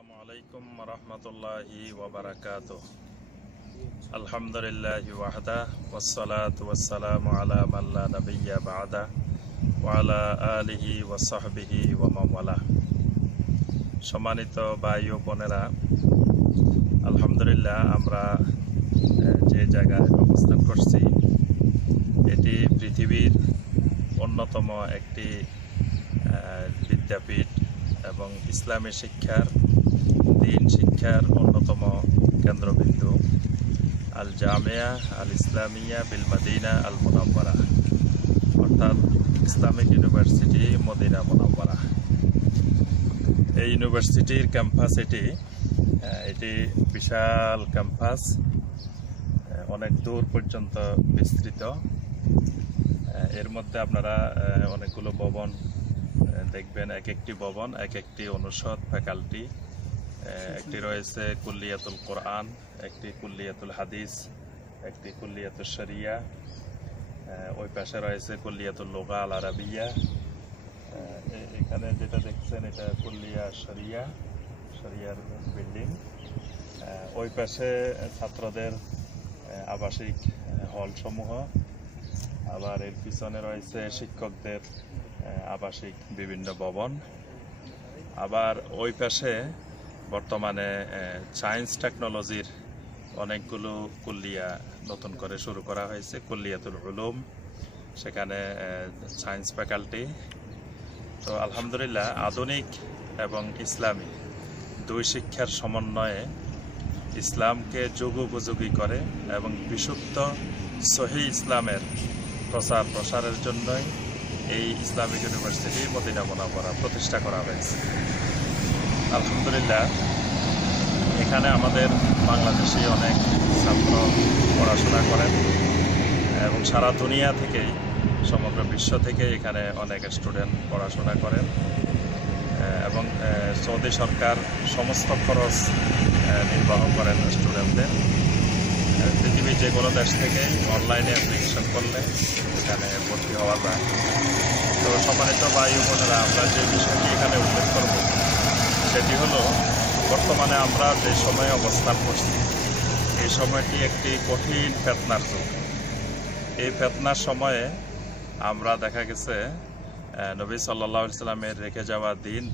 Assalamualaikum warahmatullahi wabarakatuh. Alhamdulillahi wahda wassalatu wassalamu ala man la nabiyya ba'da wa ala alihi wa sahbihi wa mawala। সম্মানিত ভাই ও বোনেরা, আলহামদুলিল্লাহ আমরা যে জায়গায় অবস্থান করছি এটি পৃথিবীর অন্যতম একটি বিদ্যাপীঠ এবং ইসলামী শিক্ষার দ্বীন শিক্ষার অন্যতম কেন্দ্রবিন্দু আল জামিয়া আল ইসলামিয়া বিল মাদিনা আল মুনাওয়ারা, অর্থাৎ ইসলামিক ইউনিভার্সিটি মদিনা মুনাওয়ারা। এই ইউনিভার্সিটির ক্যাম্পাস এটি বিশাল ক্যাম্পাস, অনেক দূর পর্যন্ত বিস্তৃত। এর মধ্যে আপনারা অনেকগুলো ভবন দেখবেন, এক একটি ভবন এক একটি অনুষদ ফ্যাকাল্টি। একটি রয়েছে কুল্লিয়াতুল কোরআন, একটি কুল্লিয়াতুল হাদিস, একটি কুল্লিয়াতুল শরিয়া, ওই পাশে রয়েছে কুল্লিয়াতুল লুগা আল আরাবিয়া। এখানে যেটা দেখছেন এটা কুল্লিয়া শরিয়ার বিল্ডিং। ওই পাশে ছাত্রদের আবাসিক হল সমূহ, আবার এর পিছনে রয়েছে শিক্ষকদের আবাসিক বিভিন্ন ভবন। আবার ওই পাশে বর্তমানে সায়েন্স টেকনোলজির অনেকগুলো কুল্লিয়া নতুন করে শুরু করা হয়েছে, কুল্লিয়াতুল উলুম, সেখানে সায়েন্স ফ্যাকাল্টি। তো আলহামদুলিল্লাহ আধুনিক এবং ইসলামী দুই শিক্ষার সমন্বয়ে ইসলামকে যুগোপযোগী করে এবং বিশুদ্ধ সহি ইসলামের প্রসারের জন্যই এই ইসলামিক ইউনিভার্সিটি মদিনা মুনাওয়ারা প্রতিষ্ঠা করা হয়েছে। আলহামদুলিল্লাহ এখানে আমাদের বাংলাদেশি অনেক ছাত্র পড়াশোনা করেন এবং সারা দুনিয়া থেকেই, সমগ্র বিশ্ব থেকে এখানে অনেক স্টুডেন্ট পড়াশোনা করেন এবং সৌদি সরকার সমস্ত খরচ নির্বাহ করেন স্টুডেন্টদের। পৃথিবীর যে কোনো দেশ থেকে অনলাইনে অ্যাপ্লিকেশন করলে এখানে ভর্তি হওয়া যায়। তো সম্মানিত ভাই ও বোনেরা, আমরা যে বিষয়টি এখানে উল্লেখ করব সেটি হলো, বর্তমানে আমরা যে সময়ে অবস্থান করছি এই সময়টি একটি কঠিন ফিতনার যুগ। এই ফিতনার সময়ে আমরা দেখা গেছে নবী সাল্লাল্লাহু আলাইহি ওয়াসাল্লামের রেখে যাওয়া দিন